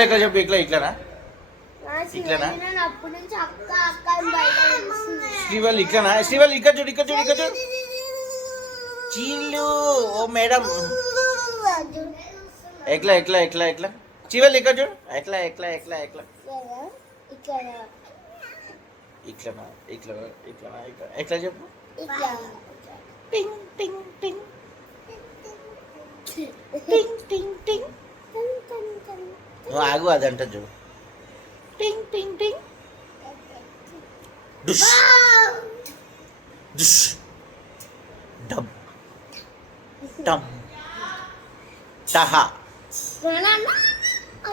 శ్రీవల్ ఎక్కడ చెప్పు ఇట్లా ఇట్లానా ఇట్లానా అప్పటి నుంచి అక్క అక్క అని బయట పిలుస్తుంది. శ్రీవల్ ఇట్లానా శ్రీవల్ ఇక్కడ చూడు ఇక్కడ చూడు ఇక్కడ చూడు చీళ్ళు ఓ మేడం ఎట్లా ఎట్లా ఎట్లా ఎట్లా శ్రీవల్ ఇక్కడ చూడు ఎట్లా ఎట్లా ఎట్లా ఎట్లా ఇక్కడ ఇట్లనా ఇట్లనా ఇట్లనా ఇట్లా ఎట్లా చెప్పు ఇట్లా టింగ్ టింగ్ టింగ్ టింగ్ టింగ్ టింగ్ నువ్వు ఆగు అదంట చూడు టింగ్ టింగ్ టింగ్ డుష్ డుష్ డమ్ డమ్ టహ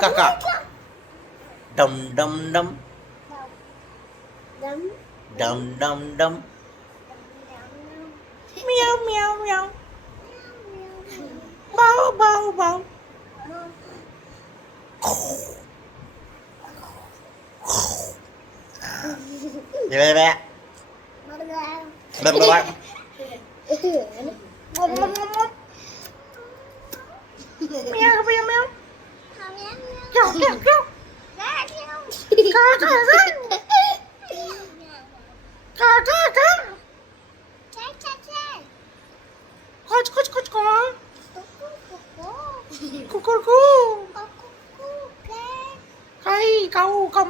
కక డమ్ డమ్ డమ్ డమ్ డమ్ డమ్ meow meow meow bow bow bow Bye bye. Bye bye. Meow meow meow. Meow meow meow. Caw caw caw. Caw caw caw. Coach coach coach caw. Cuckoo. Kai kau kam.